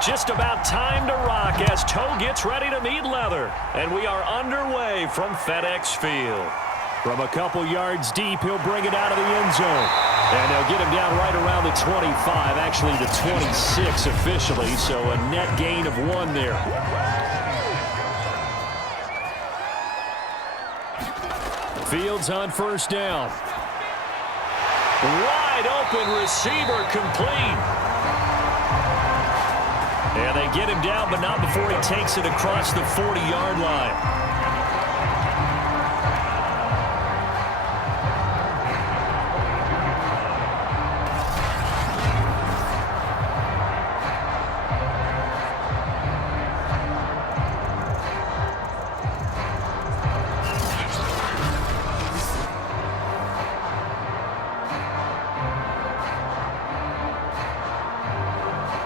Just about time to rock as toe gets ready to meet leather. And we are underway from FedEx Field. From a couple yards deep, he'll bring it out of the end zone. And they'll get him down right around the 25, actually the 26 officially, so a net gain of 1 there. Fields on first down. Wide open receiver complete. And they get him down, but not before he takes it across the 40-yard line.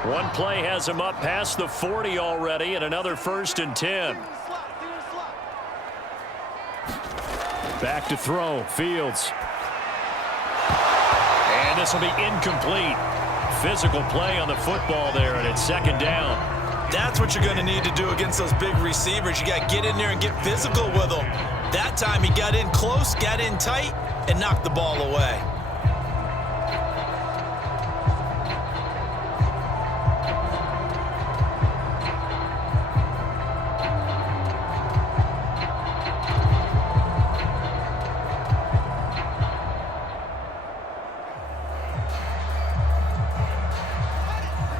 One play has him up past the 40 already, and another 1st and 10. Back to throw, Fields. And this will be incomplete. Physical play on the football there, and it's 2nd down. That's what you're going to need to do against those big receivers. You got to get in there and get physical with them. That time he got in close, got in tight, and knocked the ball away.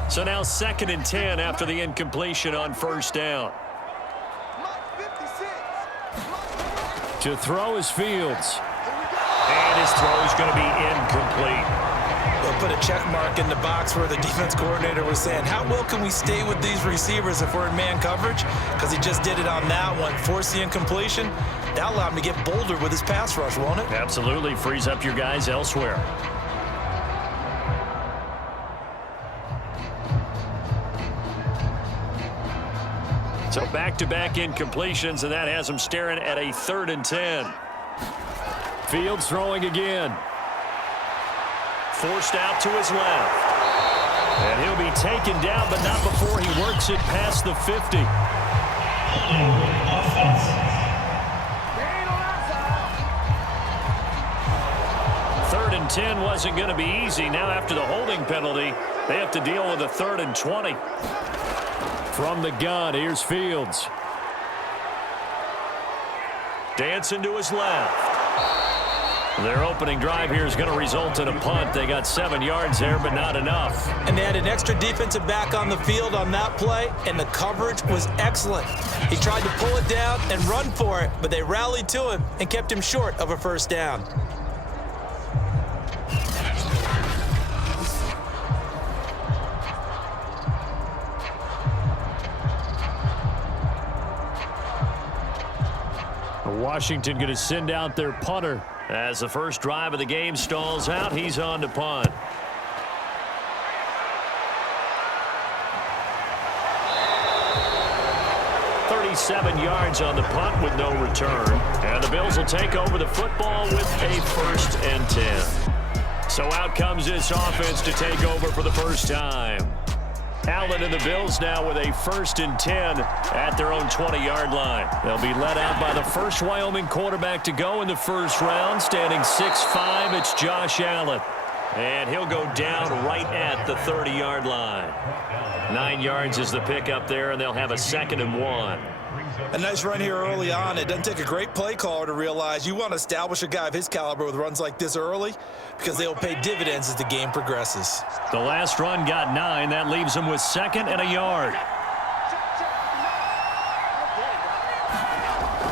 So now 2nd and 10 after the incompletion on 1st down. To throw is Fields. And his throw is going to be incomplete. They'll put a check mark in the box where the defense coordinator was saying, how well can we stay with these receivers if we're in man coverage? Because he just did it on that one, forced the incompletion. That'll allow him to get bolder with his pass rush, won't it? Absolutely. Frees up your guys elsewhere. So back-to-back incompletions, and that has him staring at a 3rd and 10. Fields throwing again. Forced out to his left. And he'll be taken down, but not before he works it past the 50. 3rd and 10 wasn't going to be easy. Now after the holding penalty, they have to deal with a 3rd and 20. From the gun, here's Fields. Dancing to his left. Their opening drive here is going to result in a punt. They got 7 yards there, but not enough. And they had an extra defensive back on the field on that play, and the coverage was excellent. He tried to pull it down and run for it, but they rallied to him and kept him short of a 1st down. Washington going to send out their punter. As the first drive of the game stalls out, he's on to punt. "37 yards on the punt with no return. And the Bills will take over the football with a 1st and 10. So out comes this offense to take over for the first time. Allen and the Bills now with a 1st and 10 at their own 20-yard line. They'll be led out by the first Wyoming quarterback to go in the first round. Standing 6'5", it's Josh Allen. And he'll go down right at the 30-yard line. 9 yards is the pickup there, and they'll have a 2nd and 1. A nice run here early on. It doesn't take a great play caller to realize you want to establish a guy of his caliber with runs like this early because they will pay dividends as the game progresses. The last run got 9. That leaves him with 2nd and a yard.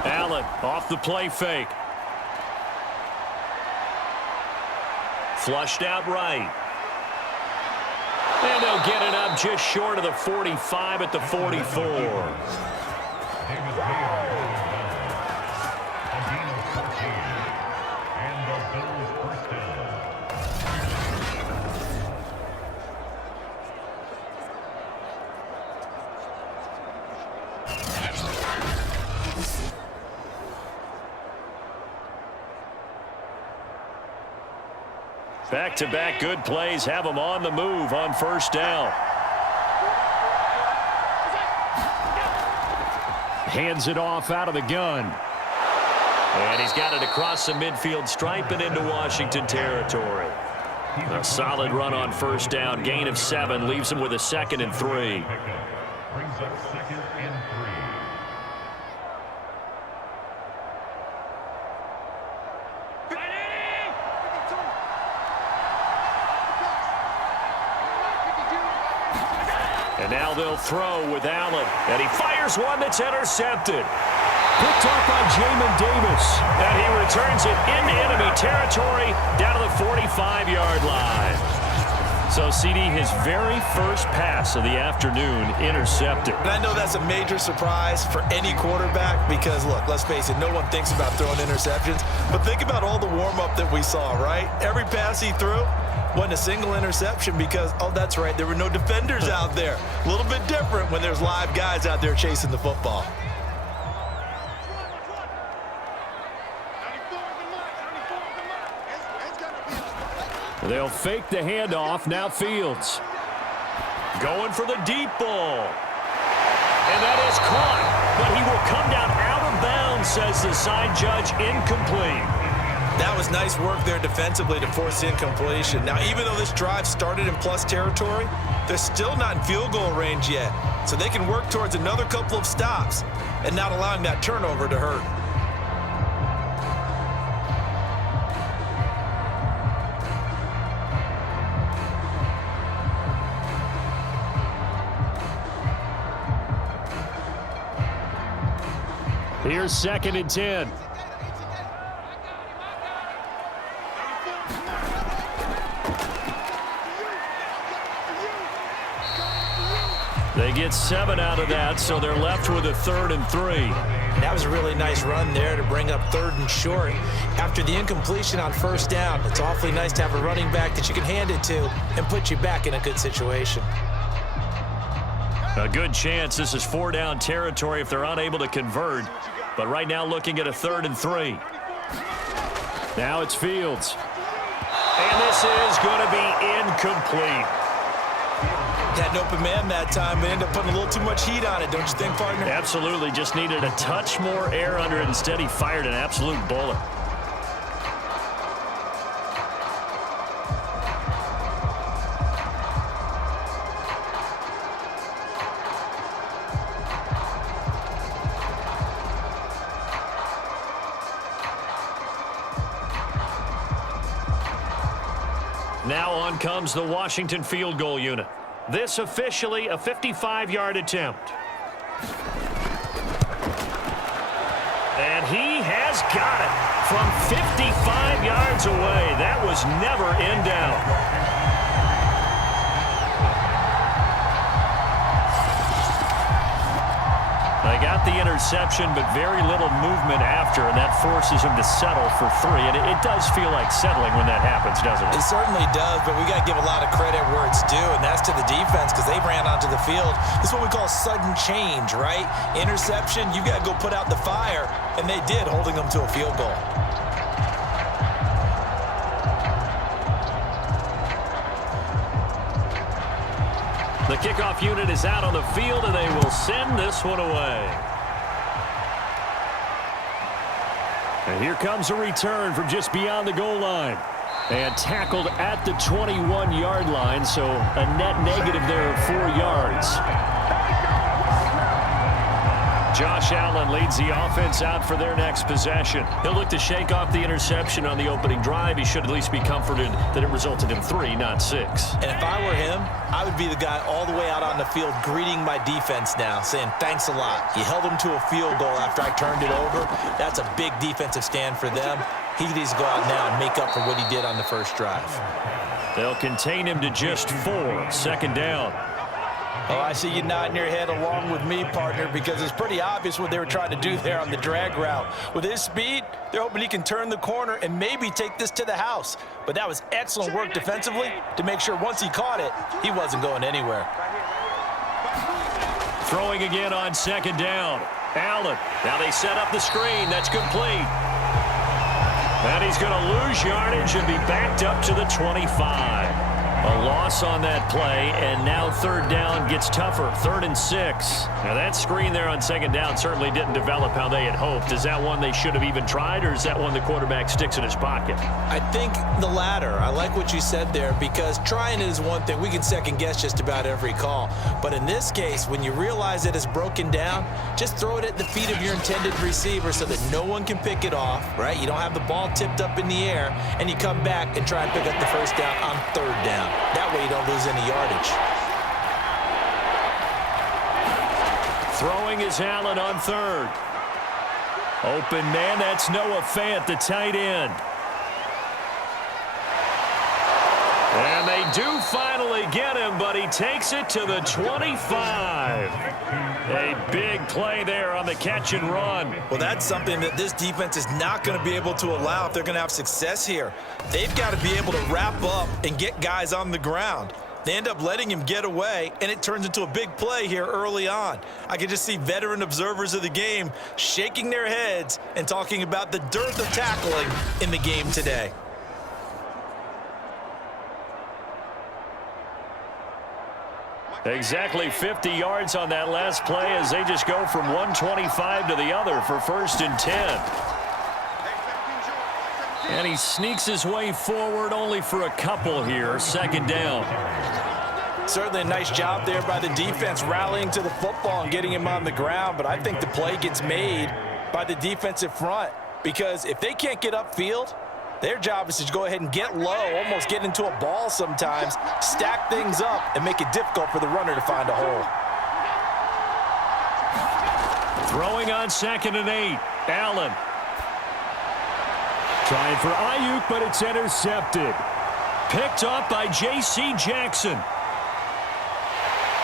Allen off the play fake. Flushed out right. And they'll get it up just short of the 45 at the 44. Back-to-back good plays have them on the move on first down. Hands it off out of the gun. And he's got it across the midfield stripe and into Washington territory. A solid run on first down. Gain of 7 leaves him with a 2nd and 3. Brings up 2nd and 3. And now they'll throw with Allen. And he fires one that's intercepted. Picked off by Jamin Davis. And he returns it into enemy territory down to the 45-yard line. So, CD, his very first pass of the afternoon intercepted. And I know that's a major surprise for any quarterback because, look, let's face it, no one thinks about throwing interceptions. But think about all the warm-up that we saw, right? Every pass he threw wasn't a single interception because, oh, that's right, there were no defenders out there. A little bit different when there's live guys out there chasing the football. They'll fake the handoff. Now Fields. Going for the deep ball. And that is caught. But he will come down out of bounds, says the side judge. Incomplete. That was nice work there defensively to force the incompletion. Now, even though this drive started in plus territory, they're still not in field goal range yet. So they can work towards another couple of stops and not allowing that turnover to hurt. Here's 2nd and 10. They get 7 out of that, so they're left with a 3rd and 3. That was a really nice run there to bring up 3rd and short. After the incompletion on first down, it's awfully nice to have a running back that you can hand it to and put you back in a good situation. A good chance this is 4-down territory if they're unable to convert. But right now looking at a 3rd and 3. Now it's Fields. And this is going to be incomplete. Had an open man that time, but ended up putting a little too much heat on it, don't you think, partner? Absolutely. Just needed a touch more air under it. Instead, he fired an absolute bullet. Now on comes the Washington field goal unit. This officially a 55-yard attempt. And he has got it from 55 yards away. That was never in doubt. They got the interception, but very little movement after, and that forces him to settle for 3. And it does feel like settling when that happens, doesn't it? It certainly does, but we got to give a lot of credit where it's due, and that's to the defense because they ran onto the field. This is what we call sudden change, right? Interception, you got to go put out the fire, and they did, holding them to a field goal. The kickoff unit is out on the field, and they will send this one away. And here comes a return from just beyond the goal line. And tackled at the 21-yard line, so a net negative there of 4 yards. Josh Allen leads the offense out for their next possession. He'll look to shake off the interception on the opening drive. He should at least be comforted that it resulted in 3, not 6. And if I were him, I would be the guy all the way out on the field greeting my defense now, saying thanks a lot. You held them to a field goal after I turned it over. That's a big defensive stand for them. He needs to go out now and make up for what he did on the first drive. They'll contain him to just 4. Second down. Oh, I see you nodding your head along with me, partner, because it's pretty obvious what they were trying to do there on the drag route. With his speed, they're hoping he can turn the corner and maybe take this to the house. But that was excellent work defensively to make sure once he caught it, he wasn't going anywhere. Throwing again on second down. Allen. Now they set up the screen. That's complete. And he's going to lose yardage and be backed up to the 25. A loss on that play, and now third down gets tougher. 3rd and 6. Now that screen there on second down certainly didn't develop how they had hoped. Is that one they should have even tried, or is that one the quarterback sticks in his pocket? I think the latter. I like what you said there, because trying it is one thing. We can second guess just about every call. But in this case, when you realize it is broken down, just throw it at the feet of your intended receiver so that no one can pick it off, right? You don't have the ball tipped up in the air, and you come back and try and pick up the first down on third down. That way you don't lose any yardage. Throwing is Allen on 3rd. Open man, that's Noah Fant, the tight end. And they do finally get him, but he takes it to the 25. A big play there on the catch and run. Well, that's something that this defense is not going to be able to allow if they're going to have success here. They've got to be able to wrap up and get guys on the ground. They end up letting him get away, and it turns into a big play here early on. I can just see veteran observers of the game shaking their heads and talking about the dearth of tackling in the game today. Exactly 50 yards on that last play as they just go from 125 to the other for 1st and 10. And he sneaks his way forward only for a couple here. 2nd down. Certainly a nice job there by the defense rallying to the football and getting him on the ground, but I think the play gets made by the defensive front, because if they can't get upfield, their job is to go ahead and get low, almost get into a ball sometimes, stack things up, and make it difficult for the runner to find a hole. Throwing on 2nd and 8. Allen. Trying for Ayuk, but it's intercepted. Picked up by J.C. Jackson.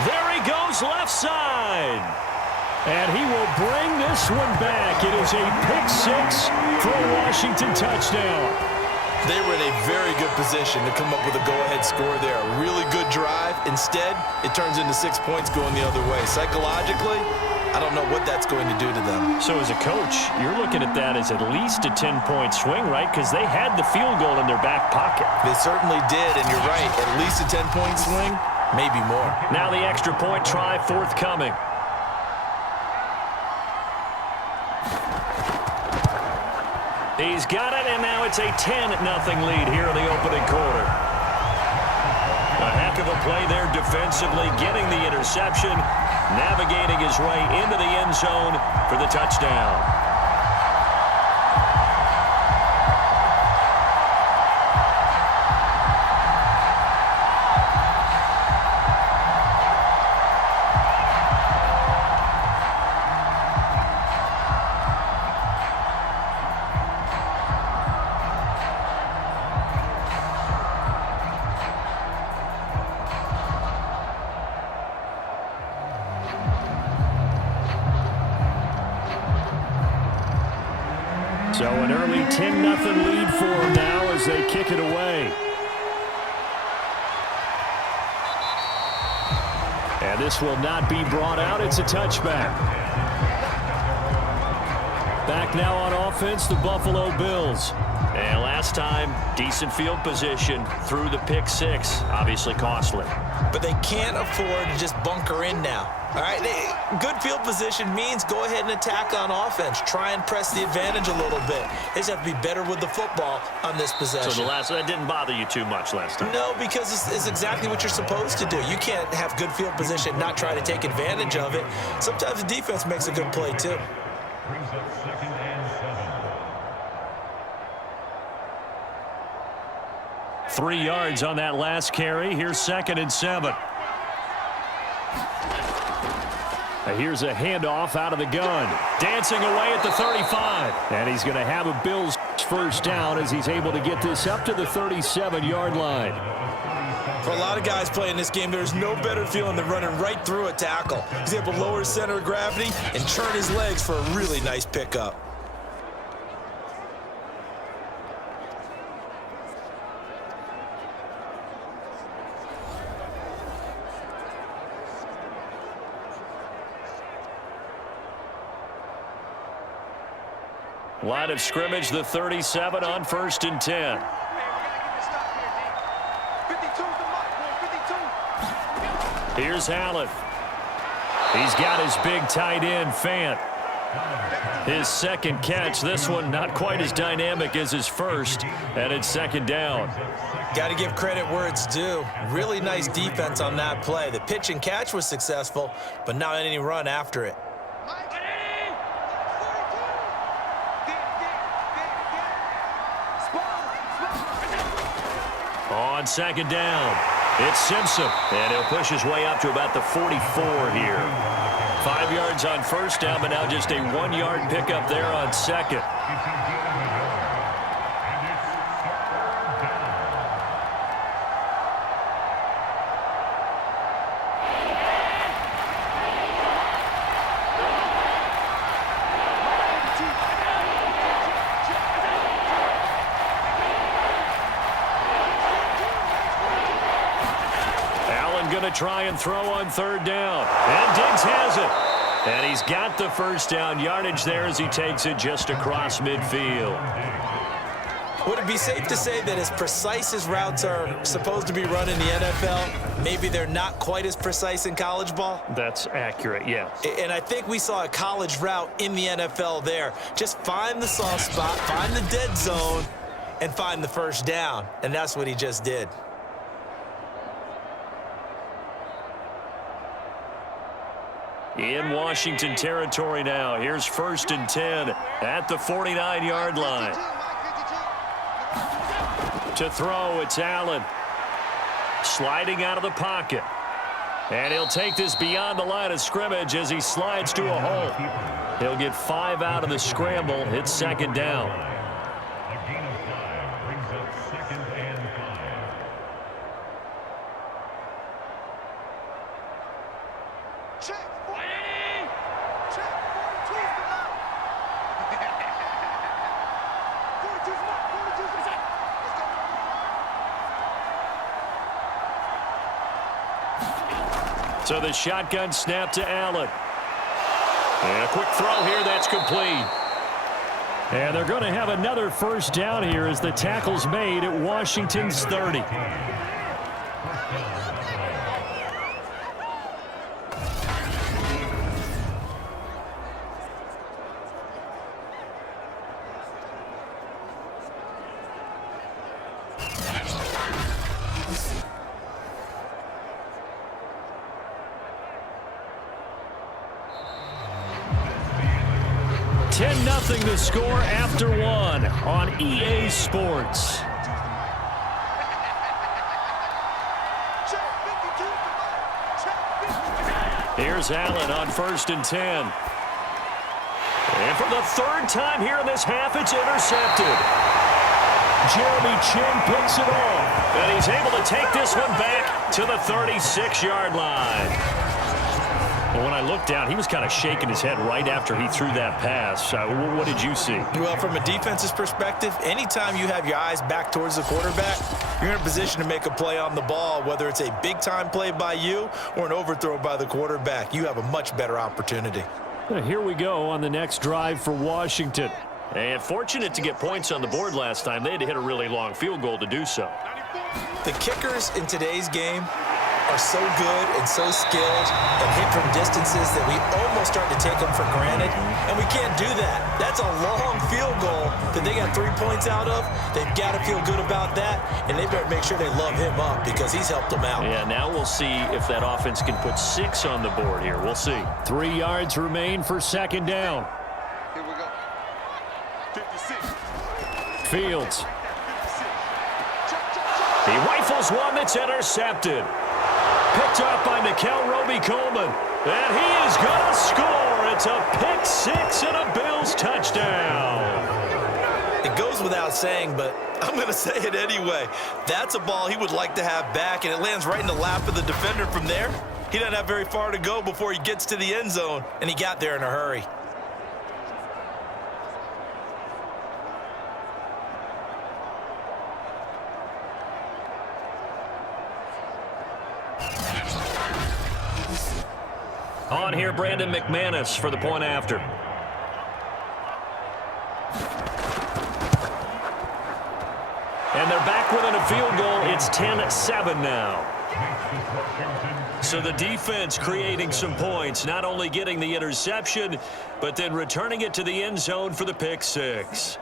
There he goes left side. And he will bring this one back. It is a pick-6 for a Washington touchdown. They were in a very good position to come up with a go-ahead score there. A really good drive. Instead, it turns into 6 points going the other way. Psychologically, I don't know what that's going to do to them. So as a coach, you're looking at that as at least a 10-point swing, right? Because they had the field goal in their back pocket. They certainly did, and you're right. At least a 10-point swing, maybe more. Now the extra point try forthcoming. He's got it, and now it's a 10-0 lead here in the opening quarter. A heck of a play there defensively, getting the interception, navigating his way into the end zone for the touchdown. So an early 10-0 lead for them now as they kick it away. And this will not be brought out. It's a touchback. Back now on offense, the Buffalo Bills. And last time, decent field position through the pick-6. Obviously costly. But they can't afford to just bunker in now. All right, good field position means go ahead and attack on offense. Try and press the advantage a little bit. They just have to be better with the football on this possession. So that didn't bother you too much last time? No, because it's exactly what you're supposed to do. You can't have good field position and not try to take advantage of it. Sometimes the defense makes a good play too. Brings up 2nd and 7. 3 yards on that last carry. Here's 2nd and 7. Here's a handoff out of the gun. Dancing away at the 35. And he's going to have a Bills first down as he's able to get this up to the 37-yard line. For a lot of guys playing this game, there's no better feeling than running right through a tackle. He's able to lower his center of gravity and turn his legs for a really nice pickup. Line of scrimmage, the 37 on 1st and 10. Here's Allen. He's got his big tight end, Fant. His second catch, this one not quite as dynamic as his first, and it's second down. Got to give credit where it's due. Really nice defense on that play. The pitch and catch was successful, but not any run after it. On second down, it's Simpson, and he'll push his way up to about the 44 here. 5 yards on first down, but now just a 1-yard pickup there on second. Going to try and throw on third down. And Diggs has it. And he's got the first down yardage there as he takes it just across midfield. Would it be safe to say that as precise as routes are supposed to be run in the NFL, maybe they're not quite as precise in college ball? That's accurate, yeah. And I think we saw a college route in the NFL there. Just find the soft spot, find the dead zone, and find the first down. And that's what he just did. In Washington territory now. Here's 1st and 10 at the 49-yard line. To throw, it's Allen. Sliding out of the pocket. And he'll take this beyond the line of scrimmage as he slides to a hole. He'll get 5 out of the scramble. It's second down. A gain of 5 brings up 2nd and 5. Check. Check. 42's the mark. 42's the mark. 42's the mark. Let's go. So the shotgun snap to Allen. And a quick throw here, that's complete. And they're going to have another first down here as the tackle's made at Washington's 30. Nothing to score after 1 on EA Sports. Here's Allen on 1st and 10. And for the 3rd time here in this half, it's intercepted. Jeremy Chin picks it off. And he's able to take this one back to the 36-yard line. Well, when I looked down, he was kind of shaking his head right after he threw that pass. What did you see? Well, from a defense's perspective, anytime you have your eyes back towards the quarterback, you're in a position to make a play on the ball, whether it's a big-time play by you or an overthrow by the quarterback. You have a much better opportunity. Here we go on the next drive for Washington. And fortunate to get points on the board last time. They had to hit a really long field goal to do so. The kickers in today's game are so good and so skilled and hit from distances that we almost start to take them for granted, and we can't do that. That's a long field goal that they got 3 points out of. They've got to feel good about that, and they better make sure they love him up because he's helped them out. Yeah, now we'll see if that offense can put 6 on the board here. We'll see. 3 yards remain for second down. Here we go. 56. Fields. He rifles one that's intercepted. Picked up by Nikel Roby-Coleman. And he is going to score. It's a pick 6 and a Bills touchdown. It goes without saying, but I'm going to say it anyway. That's a ball he would like to have back, and it lands right in the lap of the defender from there. He doesn't have very far to go before he gets to the end zone, and he got there in a hurry. On here, Brandon McManus for the point after. And they're back back within a field goal. It's 10-7 now. So the defense creating some points, not only getting the interception, but then returning it to the end zone for the pick six.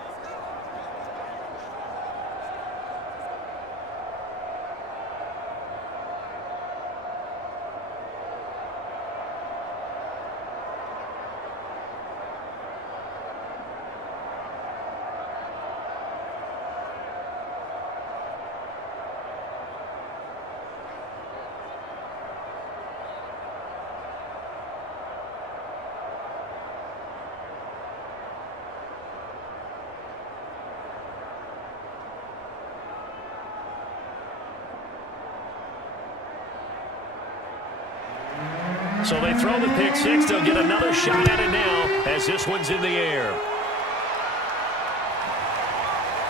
So they throw the pick six. They'll get another shot at it now as this one's in the air.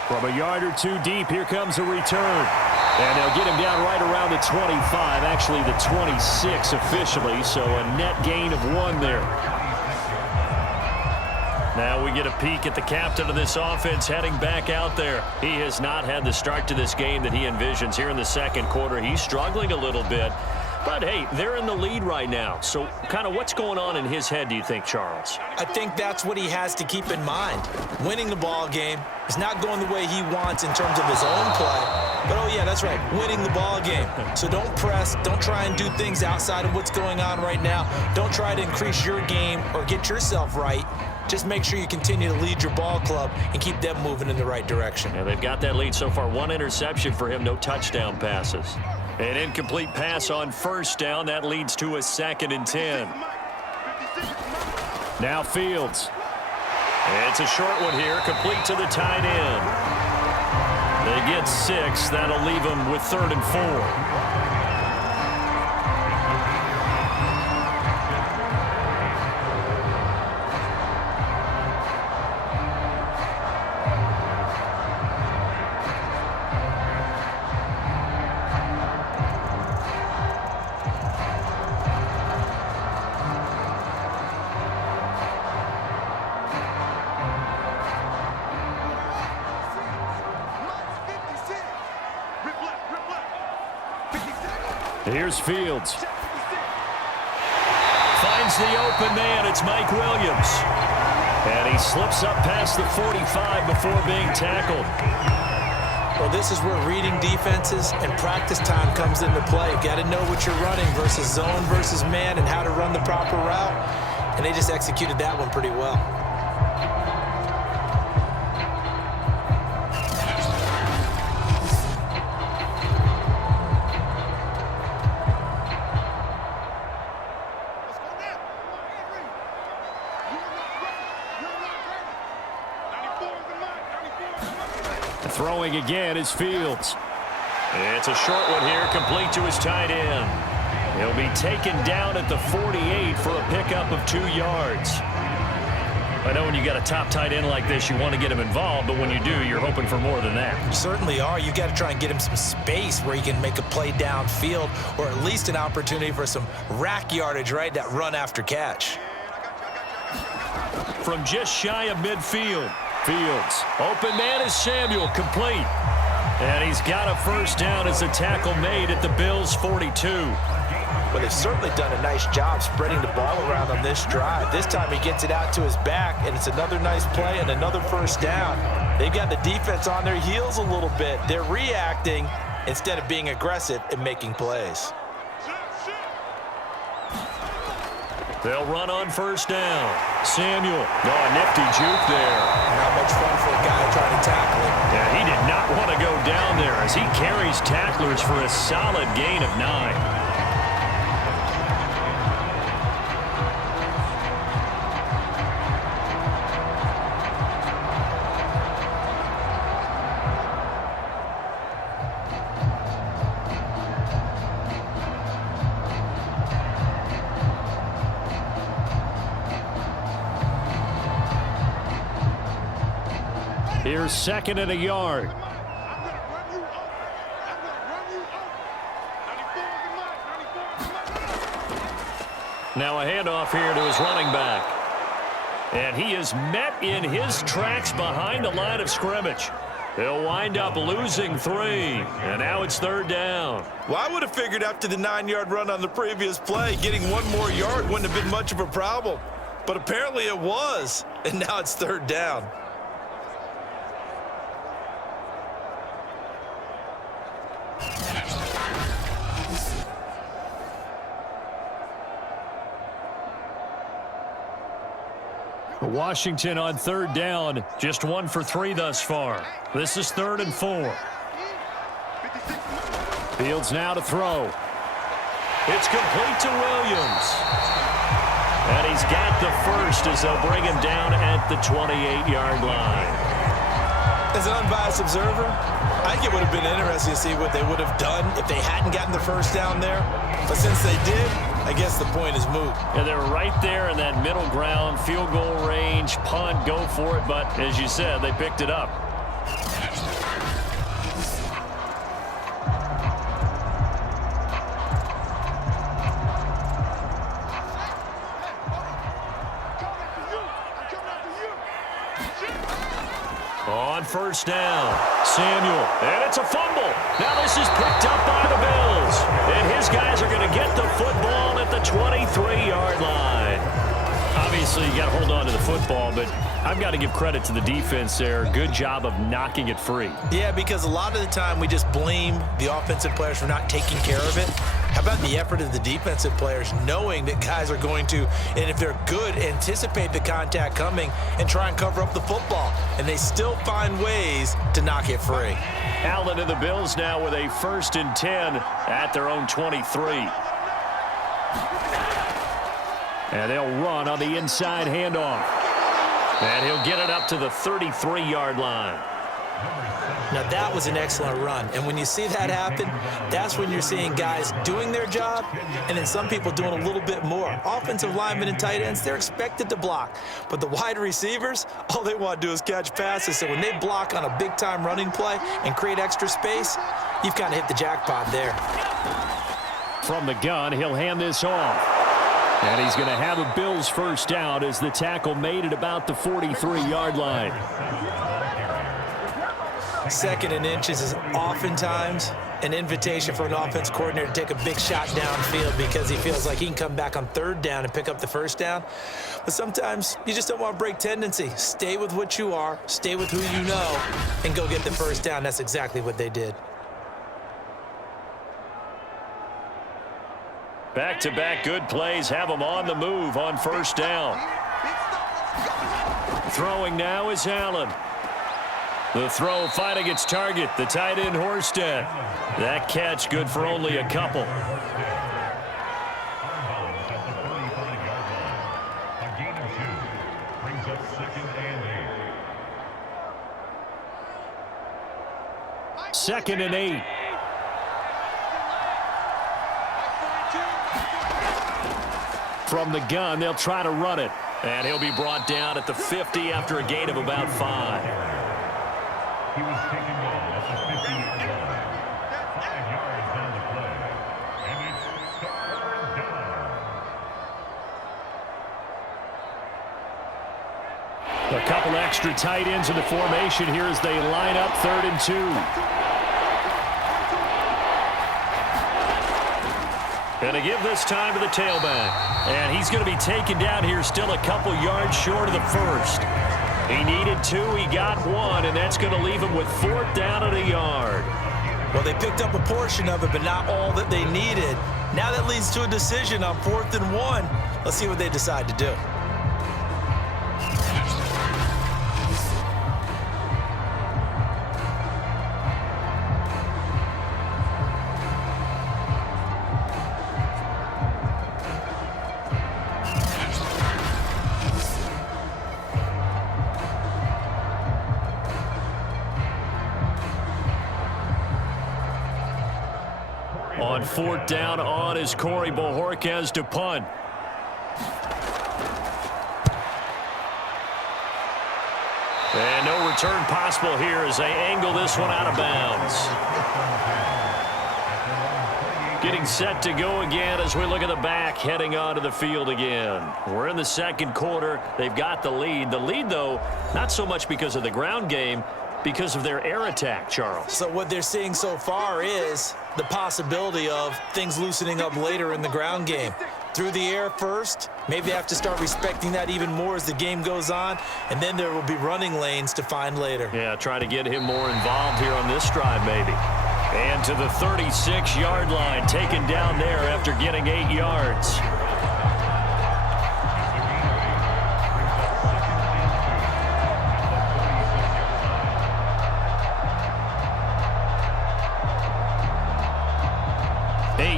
From a yard or two deep, here comes a return. And they'll get him down right around the 25, actually the 26 officially, so a net gain of 1 there. Now we get a peek at the captain of this offense heading back out there. He has not had the start to this game that he envisions here in the second quarter. He's struggling a little bit. But, hey, they're in the lead right now. So kind of what's going on in his head, do you think, Charles? I think that's what he has to keep in mind. Winning the ball game is not going the way he wants in terms of his own play. But, oh, yeah, that's right, winning the ball game. So don't press. Don't try and do things outside of what's going on right now. Don't try to increase your game or get yourself right. Just make sure you continue to lead your ball club and keep them moving in the right direction. Yeah, they've got that lead so far. 1 interception for him, no touchdown passes. An incomplete pass on first down. That leads to a 2nd and 10. Now Fields. It's a short one here, complete to the tight end. They get 6. That'll leave them with 3rd and 4. Here's Fields. Finds the open man. It's Mike Williams. And he slips up past the 45 before being tackled. Well, this is where reading defenses and practice time comes into play. Got to know what you're running versus zone versus man and how to run the proper route. And they just executed that one pretty well. Throwing again is Fields. It's a short one here, complete to his tight end. He'll be taken down at the 48 for a pickup of 2 yards. I know when you got a top tight end like this, you want to get him involved, but when you do, you're hoping for more than that. You certainly are. You got to try and get him some space where he can make a play downfield, or at least an opportunity for some rack yardage, right? That run after catch. From just shy of midfield. Fields. Open man is Samuel, complete. And he's got a first down as a tackle made at the Bills' 42. Well, they've certainly done a nice job spreading the ball around on this drive. This time he gets it out to his back, and it's another nice play and another first down. They've got the defense on their heels a little bit. They're reacting instead of being aggressive and making plays. They'll run on first down. Samuel. Oh, a nifty juke there. Not much fun for a guy trying to tackle him. Yeah, he did not want to go down there as he carries tacklers for a solid gain of 9. Here's 2nd and a yard. Now a handoff here to his running back. And he is met in his tracks behind the line of scrimmage. They'll wind up losing 3, and now it's 3rd down. Well, I would have figured after the 9-yard run on the previous play, getting 1 more yard wouldn't have been much of a problem. But apparently it was, and now it's 3rd down. Washington on 3rd down, just 1 for 3 thus far. This is 3rd and 4. Fields now to throw. It's complete to Williams. And he's got the first as they'll bring him down at the 28-yard line. As an unbiased observer, I think it would have been interesting to see what they would have done if they hadn't gotten the first down there. But since they did, I guess the point is moot. Yeah, they were right there in that middle ground, field goal range, punt, go for it. But as you said, they picked it up. On 1st down, Samuel, and it's a fumble. Now this is picked up by the Bills, and his guys are going to get the football at the 23-yard line. Obviously, you got to hold on to the football, but I've got to give credit to the defense there. Good job of knocking it free. Yeah, because a lot of the time we just blame the offensive players for not taking care of it. How about the effort of the defensive players knowing that guys are going to, and if they're good, anticipate the contact coming and try and cover up the football. And they still find ways to knock it free. Allen and the Bills now with a 1st and 10 at their own 23. And they'll run on the inside handoff. And he'll get it up to the 33-yard line. Now, that was an excellent run. And when you see that happen, that's when you're seeing guys doing their job and then some people doing a little bit more. Offensive linemen and tight ends, they're expected to block. But the wide receivers, all they want to do is catch passes. So when they block on a big-time running play and create extra space, you've kind of hit the jackpot there. From the gun, he'll hand this off. And he's going to have a Bills 1st down as the tackle made at about the 43-yard line. 2nd and inches is oftentimes an invitation for an offense coordinator to take a big shot downfield because he feels like he can come back on 3rd down and pick up the 1st down. But sometimes you just don't want to break tendency. Stay with what you are, stay with who you know, and go get the 1st down. That's exactly what they did. Back-to-back good plays have them on the move on 1st down. Throwing now is Allen. The throw fighting its target, the tight end Horsted. That catch good for only a couple. A gain of 2 brings up 2nd and 8. 2nd and 8. From the gun, they'll try to run it. And he'll be brought down at the 50 after a gain of about 5. He was taken down at the 50-yard line. 5 yards on the play. And it's 3rd down. A couple extra tight ends in the formation here as they line up 3rd and 2. And to give this time to the tailback. And he's going to be taken down here still a couple yards short of the 1st. He needed 2, he got 1, and that's going to leave him with 4th down at a yard. Well, they picked up a portion of it, but not all that they needed. Now that leads to a decision on 4th and 1. Let's see what they decide to do. On 4th down on is Corey Bojorquez to punt. And no return possible here as they angle this one out of bounds. Getting set to go again as we look at the back heading onto the field again. We're in the 2nd quarter. They've got the lead. The lead, though, not so much because of the ground game, because of their air attack, Charles. So what they're seeing so far is the possibility of things loosening up later in the ground game. Through the air first, maybe they have to start respecting that even more as the game goes on, and then there will be running lanes to find later. Yeah, try to get him more involved here on this drive maybe. And to the 36-yard line, taken down there after getting 8 yards.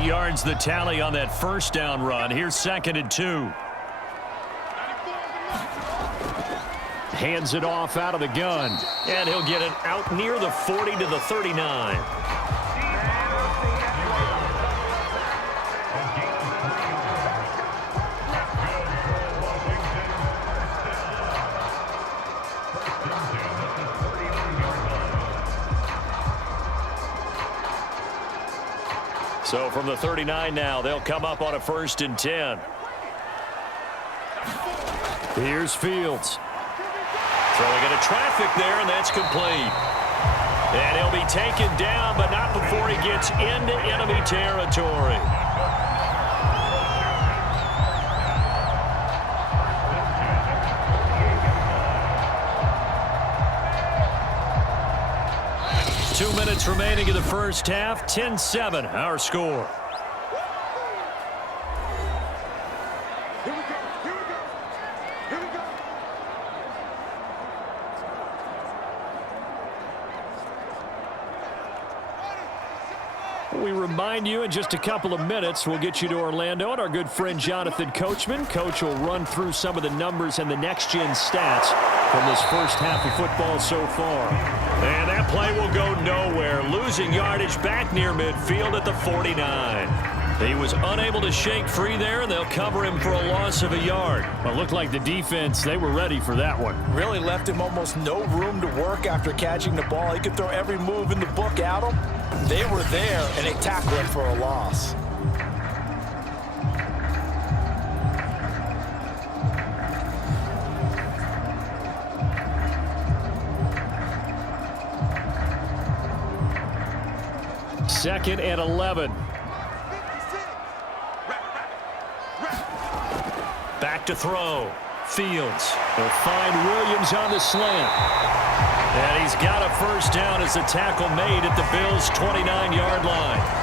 Yards the tally on that first down run. Here's 2nd and 2. Hands it off out of the gun. And he'll get it out near the 40 to the 39. So from the 39 now, they'll come up on a 1st and 10. Here's Fields. Throwing into traffic there, and that's complete. And he'll be taken down, but not before he gets into enemy territory. Two minutes remaining in the first half. 10-7, our score. Here we go. Here we go. Here we go. We remind you in just a couple of minutes, we'll get you to Orlando and our good friend Jonathan Coachman. Coach will run through some of the numbers and the next-gen stats from this first half of football so far. And that play will go nowhere. Losing yardage back near midfield at the 49. He was unable to shake free there, and they'll cover him for a loss of a yard. Well, it looked like the defense, they were ready for that one. Really left him almost no room to work after catching the ball. He could throw every move in the book at him. They were there, and they tackled him for a loss. Second and 11. Back to throw. Fields. They'll find Williams on the slant. And he's got a first down as the tackle made at the Bills' 29-yard line.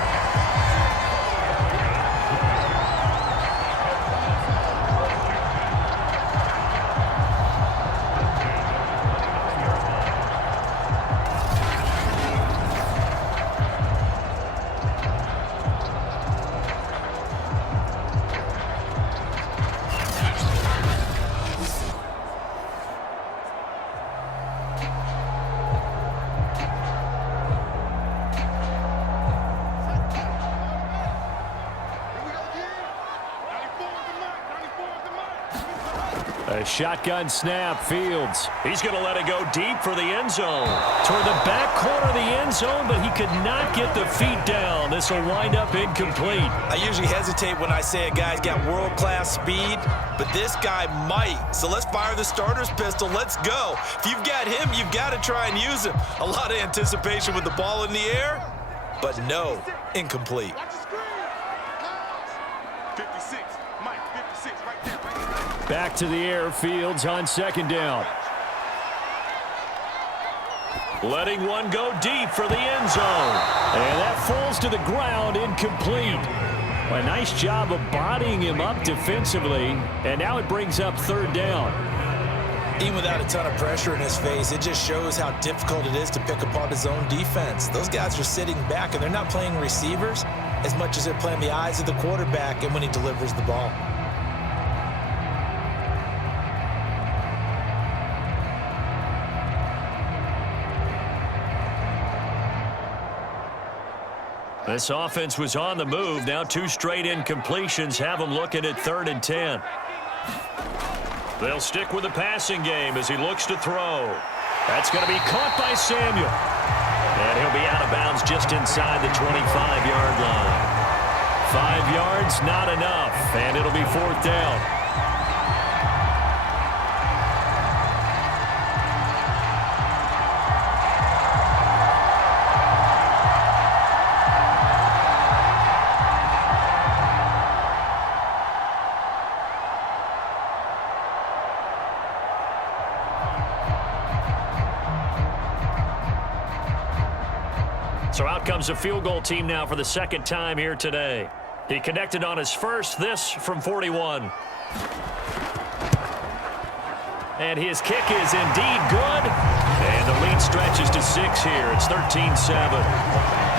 A shotgun snap, Fields. He's going to let it go deep for the end zone. Toward the back corner of the end zone, but he could not get the feet down. This will wind up incomplete. I usually hesitate when I say a guy's got world-class speed, but this guy might. So let's fire the starter's pistol. Let's go. If you've got him, you've got to try and use him. A lot of anticipation with the ball in the air, but no, incomplete. 56. Mike, 56 right there. Back to the air, Fields on second down. Letting one go deep for the end zone. And that falls to the ground, incomplete. A nice job of bodying him up defensively. And now it brings up third down. Even without a ton of pressure in his face, it just shows how difficult it is to pick apart his own defense. Those guys are sitting back, and they're not playing receivers as much as they're playing the eyes of the quarterback and when he delivers the ball. This offense was on the move. Now two straight incompletions have them looking at 3rd and 10. They'll stick with the passing game as he looks to throw. That's going to be caught by Samuel. And he'll be out of bounds just inside the 25-yard line. 5 yards, not enough. And it'll be 4th down. So out comes a field goal team now for the second time here today. He connected on his first, this from 41. And his kick is indeed good. And the lead stretches to 6 here. It's 13-7.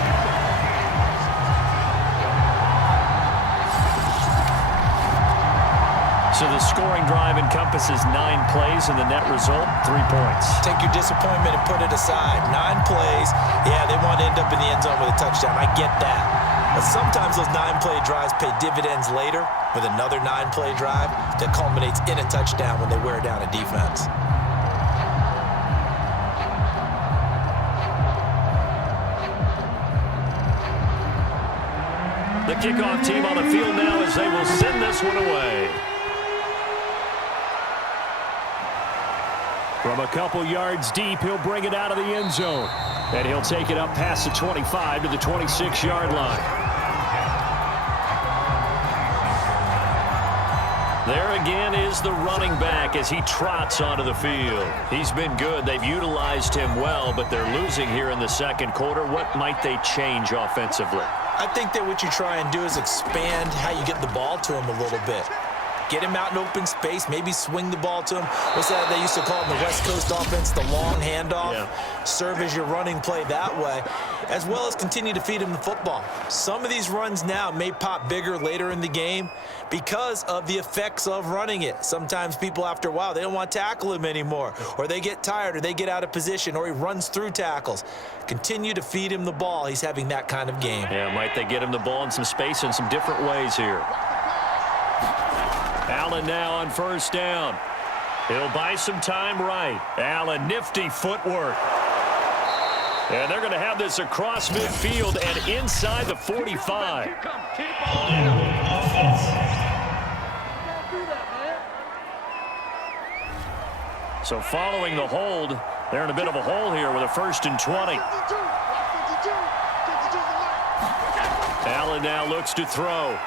So the scoring drive encompasses 9 plays, and the net result, 3 points. Take your disappointment and put it aside. 9 plays. Yeah, they want to end up in the end zone with a touchdown. I get that. But sometimes those 9-play drives pay dividends later with another 9-play drive that culminates in a touchdown when they wear down a defense. The kickoff team on the field now as they will send this one away. From a couple yards deep, he'll bring it out of the end zone. And he'll take it up past the 25 to the 26-yard line. There again is the running back as he trots onto the field. He's been good. They've utilized him well, but they're losing here in the second quarter. What might they change offensively? I think that what you try and do is expand how you get the ball to him a little bit. Get him out in open space, maybe swing the ball to him. What's that they used to call in the West Coast offense, the long handoff? Yeah. Serve as your running play that way, as well as continue to feed him the football. Some of these runs now may pop bigger later in the game because of the effects of running it. Sometimes people, after a while, they don't want to tackle him anymore, or they get tired, or they get out of position, or he runs through tackles. Continue to feed him the ball. He's having that kind of game. Yeah, might they get him the ball in some space in some different ways here. Allen now on first down. He'll buy some time right. Allen, nifty footwork. And they're going to have this across midfield and inside the 45. So following the hold, they're in a bit of a hole here with a 1st and 20. Allen now looks to throw.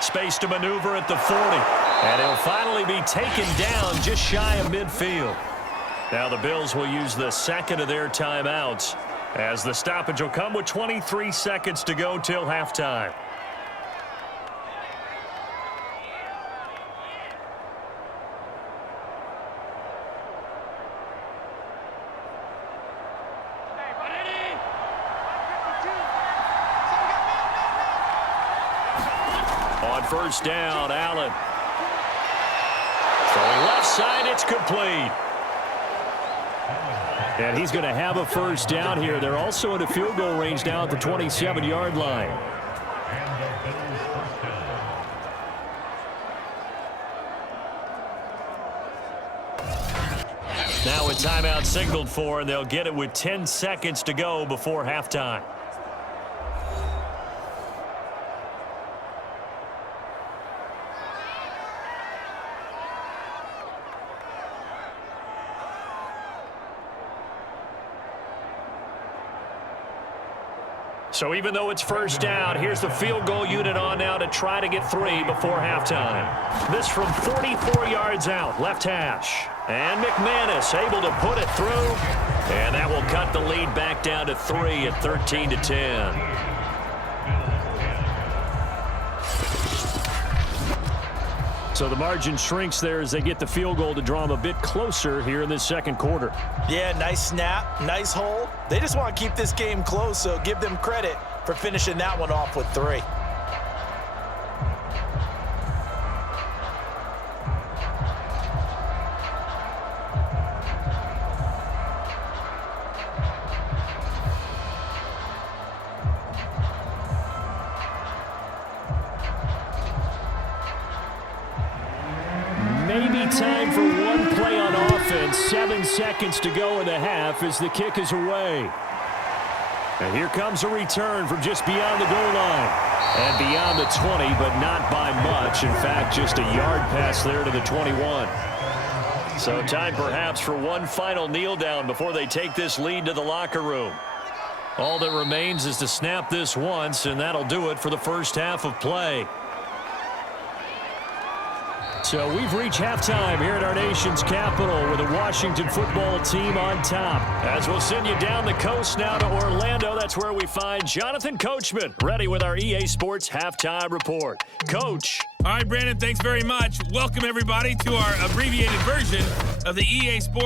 Space to maneuver at the 40. And he'll finally be taken down just shy of midfield. Now the Bills will use the second of their timeouts as the stoppage will come with 23 seconds to go till halftime. On first down, Allen. Throwing left side, it's complete. And he's going to have a first down here. They're also in a field goal range now at the 27-yard line. Now a timeout signaled for, and they'll get it with 10 seconds to go before halftime. So even though it's first down, here's the field goal unit on now to try to get 3 before halftime. This from 44 yards out, left hash. And McManus able to put it through. And that will cut the lead back down to 3 at 13-10. So the margin shrinks there as they get the field goal to draw them a bit closer here in this second quarter. Yeah, nice snap, nice hold. They just want to keep this game close, so give them credit for finishing that one off with 3. Maybe time for one play on offense. 7 seconds to go in the half as the kick is away. And here comes a return from just beyond the goal line. And beyond the 20, but not by much. In fact, just a yard pass there to the 21. So time perhaps for one final kneel down before they take this lead to the locker room. All that remains is to snap this once, and that'll do it for the first half of play. So we've reached halftime here at our nation's capital with the Washington football team on top. As we'll send you down the coast now to Orlando, that's where we find Jonathan Coachman ready with our EA Sports halftime report. Coach. All right, Brandon, thanks very much. Welcome, everybody, to our abbreviated version of the EA Sports